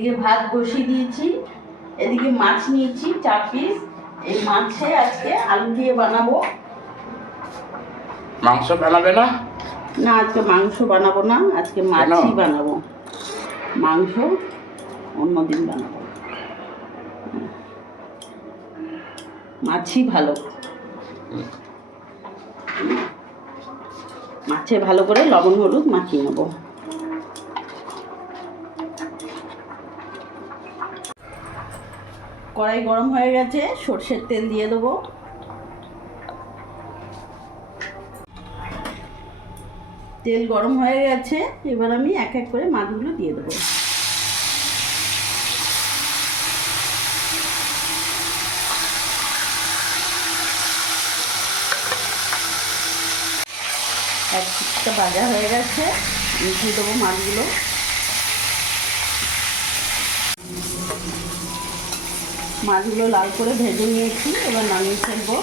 এদিকে ভাত বসিয়ে দিয়েছি, এদিকে মাছ নিয়েছি 4 পিস। এই মাছে আজকে আলু দিয়ে বানাবো। মাংস বানাবে না? না, আজকে মাংস বানাবো না, আজকে মাছই বানাবো। মাংস অন্যদিন বানাবো, মাছই ভালো। মাছে ভালো করে লবণ হলুদ মাখিয়ে নেবো। কড়াই গরম হয়ে গেছে, সর্ষের তেল দিয়ে দেবো। তেল গরম হয়ে গেছে, এবার আমি এক এক করে মাছগুলো দিয়ে দেবো। একটা ভাজা হয়ে গেছে, মিশিয়ে দেবো মাছগুলো। মাছগুলো লাল করে ভেজে নিয়েছি, এবার নামিয়ে ফেলবো।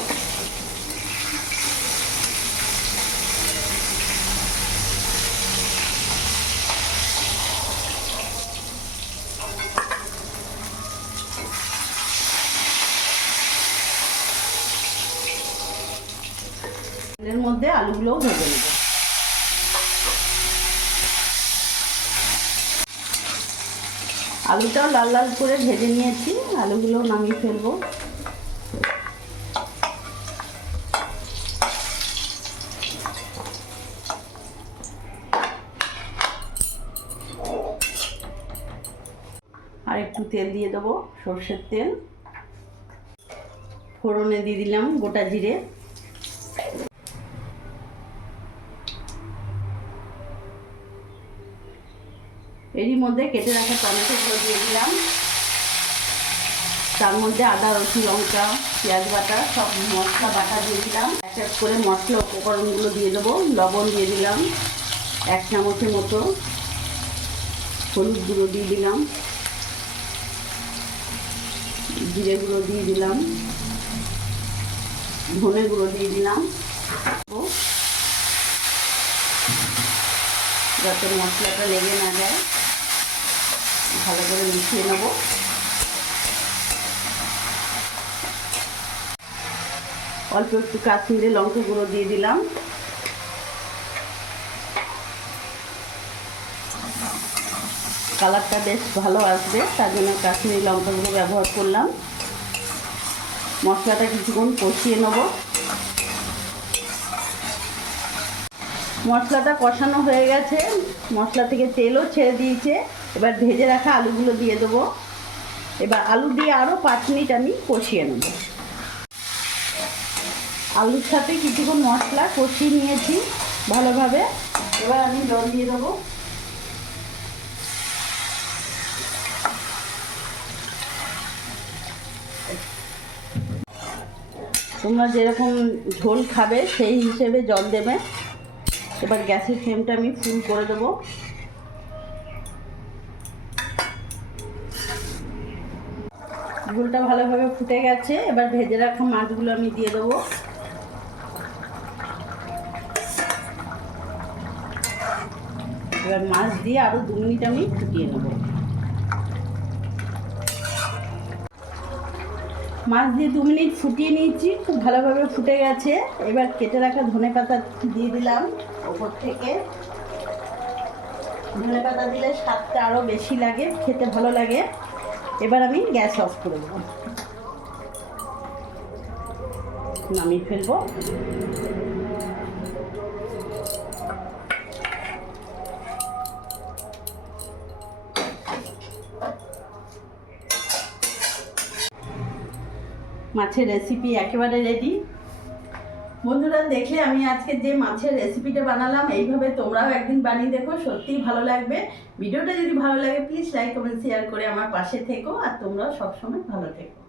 এর মধ্যে আলুগুলোও ভেজে নেব। আলুটাও লাল লাল করে ভেজে নিয়েছি, আলুগুলো নামিয়ে ফেলবো। আর একটু তেল দিয়ে দেবো, সর্ষের তেল। ফোড়নে দিয়ে দিলাম গোটা জিরে, এরই মধ্যে কেটে রাখা টমেটোগুলো দিয়ে দিলাম। তার মধ্যে আদা রসুন লঙ্কা পেঁয়াজ বাটা সব মশলা বাটা দিয়ে দিলাম। এক এক করে মশলা উপকরণগুলো দিয়ে দেবো। লবণ দিয়ে দিলাম 1 চামচের মতো, হলুদ গুঁড়ো দিয়ে দিলাম, জিরে গুঁড়ো দিয়ে দিলাম, ধনে গুঁড়ো দিয়ে দিলাম, যাতে মশলাটা লেগে না যায় ভালো করে মিশিয়ে নেব। অল্প একটু কাশ্মীরি লঙ্কা গুঁড়ো দিয়ে দিলাম। কালারটা বেশ ভালো আসবে, তার জন্য কাশ্মীরি লঙ্কা গুঁড়ো ব্যবহার করলাম। মশলাটা কিছুক্ষণ কষিয়ে নেব। মশলাটা কষানো হয়ে গেছে, মশলা থেকে তেলও ছেড়ে দিয়েছে। এবার ভেজে রাখা আলুগুলো দিয়ে দেবো। এবার আলু দিয়ে আরও 5 মিনিট আমি কষিয়ে নেব। আলুর সাথে কিছুক্ষণ মশলা কষিয়ে নিয়েছি ভালোভাবে। এবার আমি জল দিয়ে দেবো। তোমরা যেরকম ঝোল খাবে সেই হিসেবে জল দেবে। এবার গ্যাসের ফ্লেমটা আমি ফুল করে দেবো। ঝোলটা ভালোভাবে ফুটে গেছে, এবার ভেজে রাখা মাছগুলো আমি দিয়ে দেবো। এবার মাছ দিয়ে আরও 2 মিনিট আমি ফুটিয়ে নেব। মাছ দিয়ে 2 মিনিট ফুটিয়ে নিয়েছি, খুব ভালোভাবে ফুটে গেছে। এবার কেটে রাখা ধনেপাতা দিয়ে দিলাম ওপর থেকে। ধনেপাতা দিলে স্বাদটা আরও বেশি লাগে, খেতে ভালো লাগে। এবার আমি গ্যাস অফ করে দেবো, নামিয়ে ফেলবো। মাছের রেসিপি একেবারে রেডি। বন্ধুরা, দেখলে আমি আজকে যে মাছের রেসিপিটা বানালাম, এইভাবে তোমরাও একদিন বানিয়ে দেখো, সত্যিই ভালো লাগবে। ভিডিওটা যদি ভালো লাগে প্লিজ লাইক কমেন্ট শেয়ার করে আমার পাশে থেকো, আর তোমরাও সবসময় ভালো থেকো।